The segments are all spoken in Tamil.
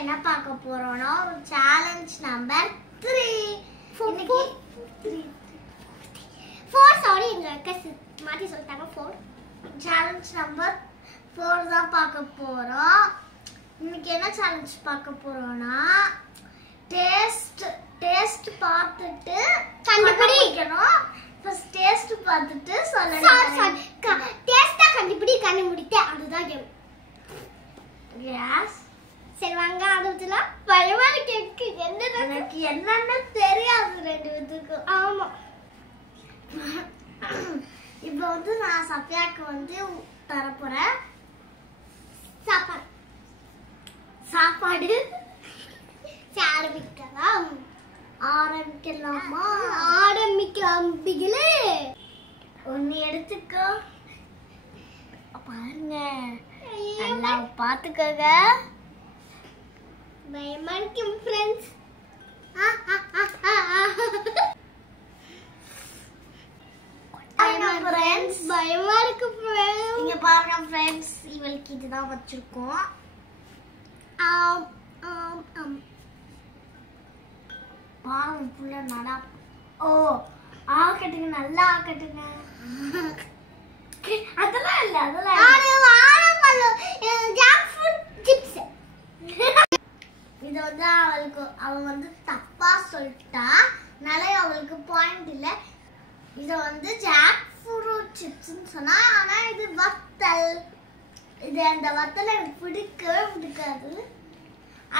என்ன பார்க்க போறோம்னா ஒரு சேலஞ்ச் நம்பர் 3 சாரி எங்க அக்கா மாத்தி சொல்லிட்டாங்க 4 சேலஞ்ச் நம்பர் 4 தான் பார்க்க போறோம். இன்னைக்கு என்ன சேலஞ்ச் பார்க்க போறோம்னா டேஸ்ட் பார்த்துட்டு கண்டுபிடிக்கணும். ஃபர்ஸ்ட் டேஸ்ட் பார்த்துட்டு சொல்லணும். டேஸ்டா கண்டுபிடிக்க அதுதான் கேம். எஸ் சரி வாங்க ஆரம்பிச்சலாம். பயமா இருக்கு. எனக்கு என்னன்னு தெரியாது ரெண்டு பேத்துக்கும். ஆமா இப்போ வந்து நான் சஃபியாக்கு வந்து தர போறேன் சாப்பாடு. ஆரம்பிக்கலாமா? ஆரம்பிக்கலாம்பிகளே. ஒன்னு எடுத்துக்கோ பாருங்க, நல்லா பாத்துக்கோங்க. பயமா இருக்கு ஃப்ரெண்ட்ஸ். பயமா இருக்கு ஃப்ரெண்ட்ஸ். இங்க பாருங்க ஃப்ரெண்ட்ஸ், இவளுக்கு இதுதான் வச்சிருக்கோம். பாவம் புள்ள நடா. ஓ ஆக்கட்டுங்க, நல்லா ஆக்கட்டுங்க. அதெல்லாம் இல்ல, அதெல்லாம் இது வந்து அவ வந்து தப்பா சொல்லிட்டா, அதனால அவளுக்கு பாயிண்ட் இல்ல. இத வந்து ஜாக் ஃப்ரூட் சிப்ஸ்னு சொன்னா, ஆனா இது வத்தல். இது அந்த வத்தல் எனக்கு பிடிக்கவே பிடிக்காது.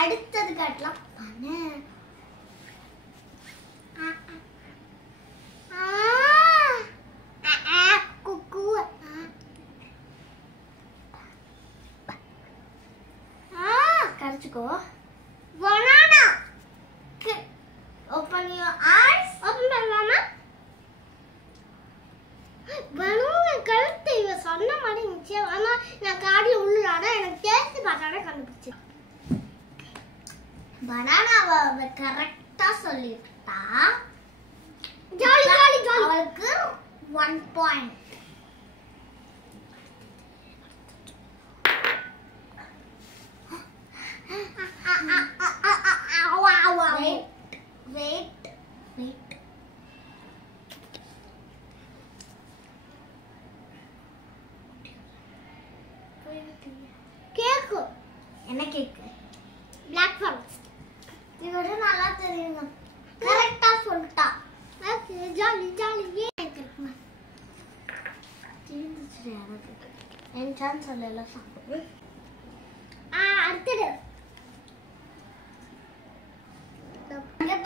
அடுத்தது காட்டலாம் பண்ணு. கரைச்சுக்கோ. banana. Open your eyes. Open பண்ணலாமா? banana கழுத்து இவ சொன்ன மாதிரி இருந்துச்சு. ஆனா நான் காடி உள்ளானா எனக்கு டேஸ்ட் பார்த்தானே கண்டுபிடிச்சேன். banana-வ கரெக்ட்டா சொல்லிட்டா. ஜாலி அவளுக்கு 1 point. Wait. கேக்கு. என்ன கேக்கு? Black Forest. இவரு நல்லா தெரியுங்க. கரெக்ட்டா சொல்லிட்டா. ஜாலி கேக்குமா? தீந்துச்சு எனக்கு. என் சான்ஸ் இல்ல சாப்பிடு. அடுத்து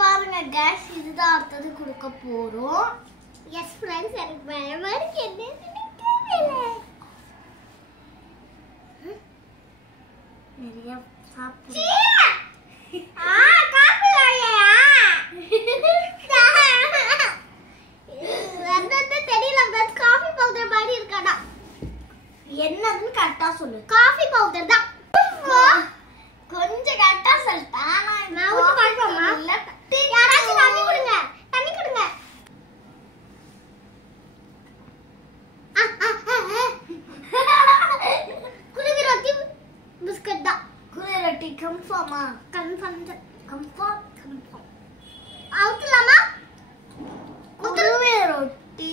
பாருங்க கேஸ், இதுதான் அடுத்தது கொடுக்க போறோம். எஸ் ஃப்ரெண்ட்ஸ், எனக்கு பயமா இருக்கு. என்னன்னு தெரியல. நிறைய சாப்பிடு. தெரியல, காஃபி பவுடர் மாதிரி இருக்காடா. என்னதுன்னு கரெக்டா சொல்லு. காஃபி பவுடர் தான். கொஞ்சம் கரெக்டா சொல்லிட்டா. நான் ஊத்தி பார்ப்போமா? யாராச்சும் தண்ணி கொடுங்க. குளிர் ரொட்டி பிஸ்கட் தான். குளிர் ரொட்டி கன்ஃபார்மா? கன்ஃபார்ம். அவுத்துலாமா? குளிர் ரொட்டி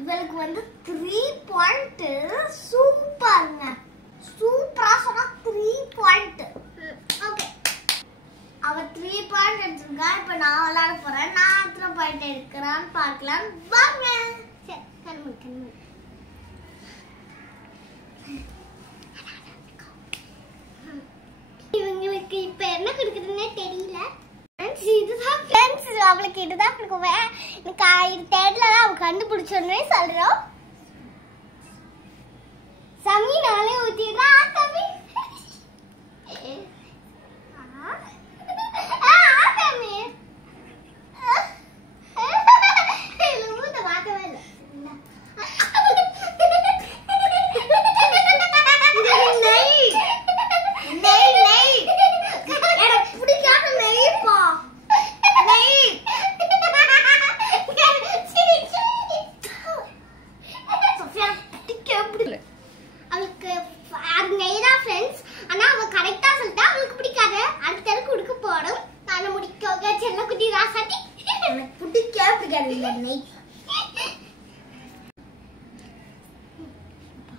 இவளுக்கு வந்து 3 பாயிண்ட். சூப்பர்ங்க. சூப்பரா சொன்னா 3 பாயிண்ட். ஓகே, அவ 3 பாயிண்ட் எடுத்துருக்கா. இப்ப நான் விளையாட போறேன். நான் எத்தனை பாயிண்ட் எடுக்கிறான்னு பார்க்கலாம் வாங்க. சரி, கண்ணு இவங்களுக்கு இப்ப என்ன கொடுக்குறதுன்னே தெரியல. இதுதான் ஃப்ரெண்ட்ஸ், அவளுக்கு இதுதான் கொடுக்குவேன். எனக்கு இது தெரியல, அவ கண்டுபிடிச்சோன்னே சொல்றோம். சமி நாளே ஊத்திடுறா. தம்பி அவளுக்கு அது நெய் தான் ஃப்ரெண்ட்ஸ். ஆனா அவ கரெக்டா சொல்லிட்டா. எண்ணெய்.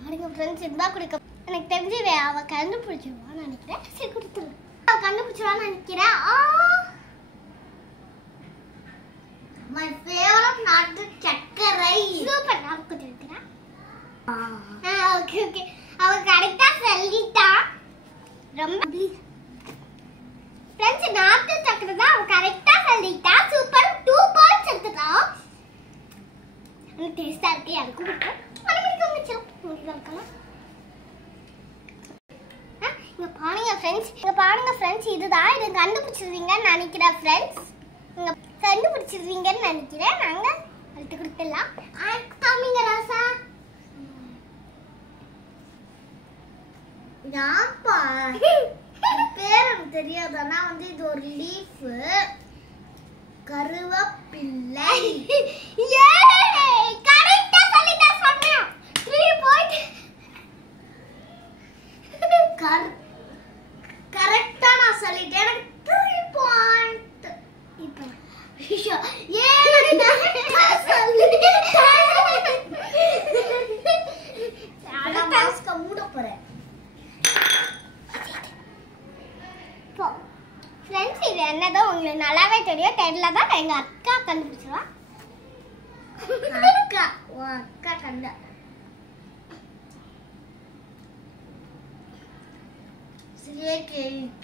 பாருங்க ஃப்ரெண்ட்ஸ், இதுதான் குடிக்க. எனக்கு தெரிஞ்சு அவ கண்டுபிடிச்சிருவான்னு நினைக்கிறேன். சரி கொடுத்துரு. அவ கண்டுபிடிச்சிருவான்னு நினைக்கிறேன். My favorite நாட்டு சக்கரை. சூப்பர். நான் கொடுத்துருக்கேன். Okay okay. அவ கரெக்டா சொல்லிட்டா. ரொம்ப ஃப்ரெண்ட்ஸ், நாட்டு சக்கரை தான் அவ கரெக்டா சொல்லிட்டா. சூப்பர். 2 பாயிண்ட்ஸ் எடுத்துட்டோம். அது டேஸ்டா இருக்கு. எனக்கு பிடிக்கும். அது பிடிக்கும் மிச்சம். உங்களுக்கு இருக்கலாம். இங்க பாருங்க ஃப்ரெண்ட்ஸ், இதுதான். இத கண்டுபிடிச்சிருவீங்கன்னு நினைக்கிறேன் ஃப்ரெண்ட்ஸ். நீங்க கண்டுபிடிச்சிருவீங்கன்னு நினைக்கிறேன். நாங்க அழுத்து கொடுத்துடலாம். காமிங்க ராசா. யாப்பா பேர் எனக்கு தெரியாது. ஆனா வந்து இது ஒரு லீஃப். கருவேப்பிள்ளை. கரெக்டா சொல்லிட்டா. சொன்னேன் 3 பாயிண்ட். கரெக்டா நான் சொல்லிட்டேன். எனக்கு 3 பாயிண்ட். இப்போ மூட போறேன். ஃப்ரெண்ட்ஸ், இது என்னதோ உங்களுக்கு நல்லாவே தெரியும். தெரியலதான் எங்க அக்கா கண்டுபிடிச்சிருவா. அக்கா கண்ட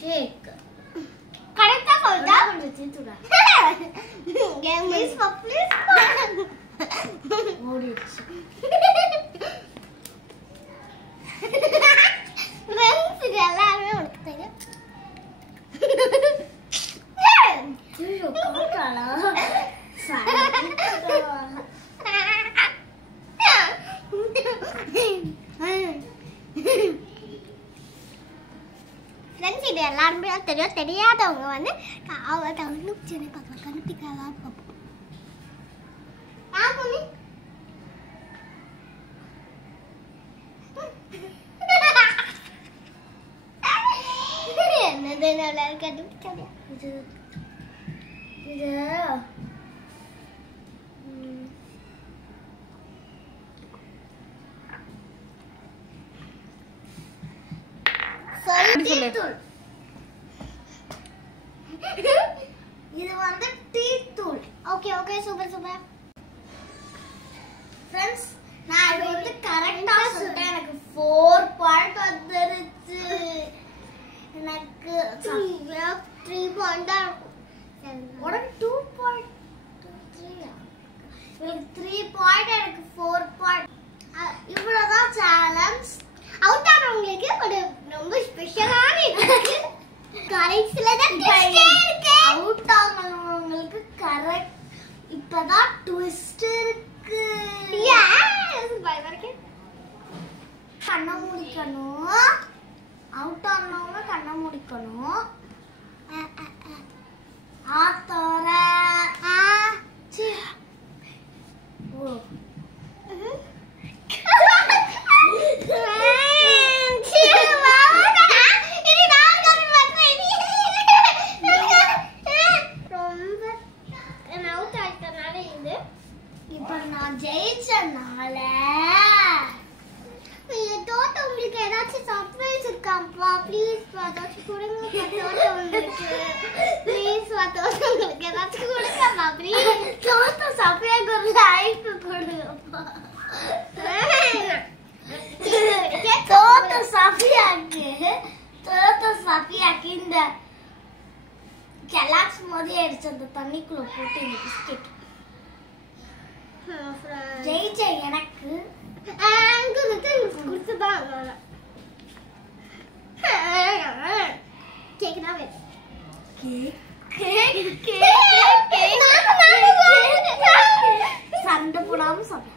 கேக் கரெக்டா சொல்றா. கொஞ்சம் தீத்துடா. ப்ளீஸ் ஓடிடுச்சு. ஃப்ரெண்ட்ஸ், இது எல்லாமே உனக்கு தெரியும். ஐயோ காட்டாளா. ஃப்ரெண்ட்ஸ், இது எல்லாருமே தெரியும். தெரியாதவங்க வந்து அவ கண்டுபிடிச்சதை பார்க்கலாம். கண்டுபிடிக்கலாம் பார்ப்போம். என்னது நல்லா கண்டுபிடிச்சாங்க. இது இது இது வந்து டீ தூள். Okay okay super super. Friends, நான் இது வந்து கரெக்ட்டா சொல்லிட்டேன். எனக்கு 4 பாயிண்ட் வந்துருச்சு. எனக்கு 3 பாயிண்ட் தான் இருக்கும். உனக்கு 2 பாயிண்ட் 3. எனக்கு 3 பாயிண்ட், எனக்கு 4 பாயிண்ட். இவ்வளவுதான் சேலஞ்ச். அவுட் ஆனவங்களுக்கு ஒரு ரொம்ப ஸ்பெஷலான இருக்கு. கரெக்ட்ல தான் ட்விஸ்ட் இருக்கு. அவுட் ஆனவங்களுக்கு கரெக்ட் இப்பதான் ட்விஸ்ட் இருக்கு. எஸ் பை வர்க்கே. கண்ண மூடிக்கணும். அவுட் ஆனவங்க கண்ண மூடிக்கணும். ஆத்தோர சி ஓ இப்ப நான் ஜெயிச்சனால தோட்ட உங்களுக்கு ஏதாச்சும் சர்ப்ரைஸ் இருக்காப்பா? ப்ளீஸ் ஏதாச்சும் கொடுங்க. தோட்ட உங்களுக்கு ப்ளீஸ் தோட்ட உங்களுக்கு ஏதாச்சும் கொடுங்கப்பா. ப்ளீஸ் தோட்ட சர்ப்ரைஸ் ஒரு லைக் கொடுங்கப்பா. தோட்ட சஃபியாக்கு இந்த கெலாக்ஸ் மாதிரி அடிச்சு அந்த தண்ணிக்குள்ள போட்டு இந்த பிஸ்கெட் ஜெயிச்ச எனக்கு கொடுத்துதான் கேக் தான் வேணும். சண்டை போடாம சாப்பிட